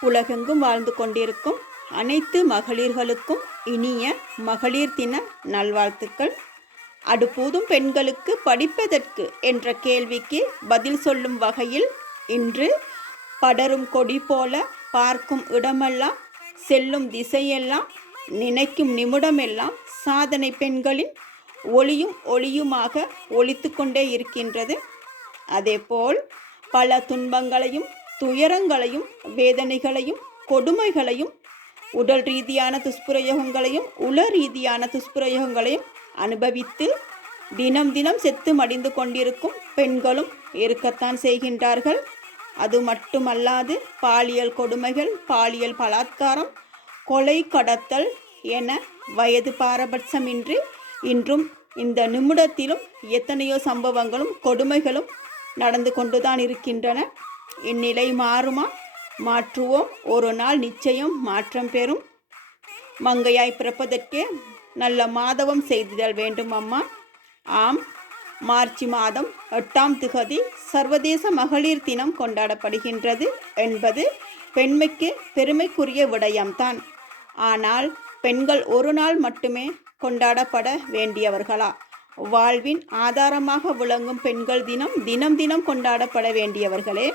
உலகெங்கும் வாழ்ந்து கொண்டிருக்கும் அனைத்து மகளிர்களுக்கும் இனிய மகளிர் தின நல்வாழ்த்துக்கள். அடுப்பூதும் பெண்களுக்கு படிப்பதற்கு என்ற கேள்விக்கு பதில் சொல்லும் வகையில் இன்று படரும் கொடி போல பார்க்கும் இடமெல்லாம் செல்லும் திசையெல்லாம் நினைக்கும் நிமிடமெல்லாம் சாதனை பெண்களின் ஒளியும் ஒளியுமாக ஒழித்து கொண்டே இருக்கின்றது. அதேபோல் பல துன்பங்களையும் துயரங்களையும் வேதனைகளையும் கொடுமைகளையும் உடல் ரீதியான துஷ்பிரயோகங்களையும் உல ரீதியான துஷ்பிரயோகங்களையும் அனுபவித்து தினம் தினம் செத்து மடிந்து கொண்டிருக்கும் பெண்களும் இருக்கத்தான் செய்கின்றார்கள். அது மட்டுமல்லாது பாலியல் கொடுமைகள் பாலியல் பலாத்காரம் கொலை கடத்தல் என வயது பாரபட்சமின்றி இன்றும் இந்த நிமிடத்திலும் எத்தனையோ சம்பவங்களும் கொடுமைகளும் நடந்து கொண்டுதான் இருக்கின்றன. இந்நிலை மாறுமா? மாற்றுவோம். ஒரு நாள் நிச்சயம் மாற்றம் பெறும். மங்கையாய் பிறப்பதற்கே நல்ல மாதவம் செய்திடல் வேண்டும் அம்மா. ஆம். மார்ச் மாதம் எட்டாம் திகதி சர்வதேச மகளிர் தினம் கொண்டாடப்படுகின்றது என்பது பெண்மைக்கு பெருமைக்குரிய விடயம்தான். ஆனால் பெண்கள் ஒரு நாள் மட்டுமே கொண்டாடப்பட வேண்டியவர்களா? வாழ்வின் ஆதாரமாக விளங்கும் பெண்கள் தினம் தினம் தினம் கொண்டாடப்பட வேண்டியவர்களே.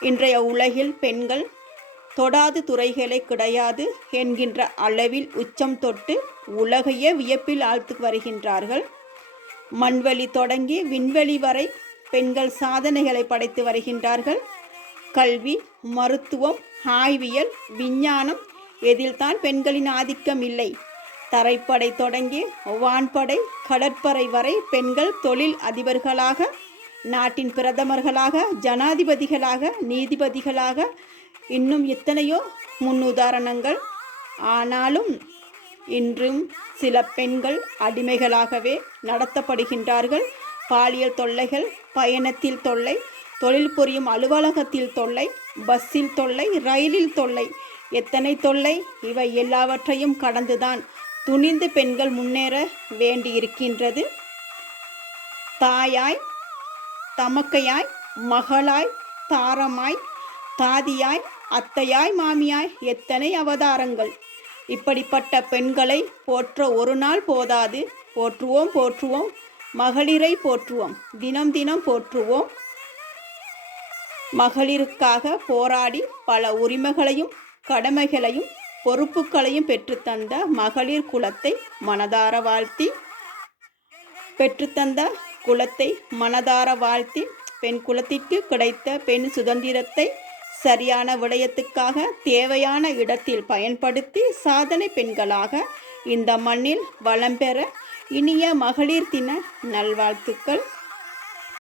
இன்றைய உலகில் பெண்கள் தொடாது துறைகளை கிடையாது என்கின்ற அளவில் உச்சம் தொட்டு உலகையே வியப்பில் ஆழ்த்து வருகின்றார்கள். மண்வெளி தொடங்கி விண்வெளி வரை பெண்கள் சாதனைகளை படைத்து வருகின்றார்கள். கல்வி மருத்துவம் ஆய்வியல் விஞ்ஞானம் எதில்தான் பெண்களின் ஆதிக்கம் இல்லை. தரைப்படை தொடங்கி வான்படை கடற்படை வரை பெண்கள் தொழில் அதிபர்களாக நாட்டின் பிரதமர்களாக ஜனாதிபதிகளாக நீதிபதிகளாக இன்னும் எத்தனையோ முன்னுதாரணங்கள். ஆனாலும் இன்றும் சில பெண்கள் அடிமைகளாகவே நடத்தப்படுகின்றார்கள். பாலியல் தொல்லைகள் பயணத்தில் தொல்லை தொழில் புரியும் அலுவலகத்தில் தொல்லை பஸ்ஸில் தொல்லை ரயிலில் தொல்லை எத்தனை தொல்லை இவை எல்லாவற்றையும் கடந்துதான் துணிந்து பெண்கள் முன்னேற வேண்டியிருக்கின்றது. தாயாய் தமக்கையாய் மகளாய் தாரமாய் தாதியாய் அத்தையாய் மாமியாய் எத்தனை அவதாரங்கள். இப்படிப்பட்ட பெண்களை போற்ற ஒரு நாள் போதாது. போற்றுவோம் போற்றுவோம். மகளிரை போற்றுவோம். தினம் தினம் போற்றுவோம். மகளிருக்காக போராடி பல உரிமைகளையும் கடமைகளையும் பொறுப்புகளையும் பெற்றுத்தந்த மகளிர் குலத்தை மனதார வாழ்த்தி பெற்றுத்தந்த குலத்தை மனதார வாழ்த்தி பெண் குலத்திற்கு கிடைத்த பெண் சுதந்திரத்தை சரியான விடயத்துக்காக தேவையான இடத்தில் பயன்படுத்தி சாதனை பெண்களாக இந்த மண்ணில் வளம் பெற இனிய மகளிர் தின நல்வாழ்த்துக்கள்.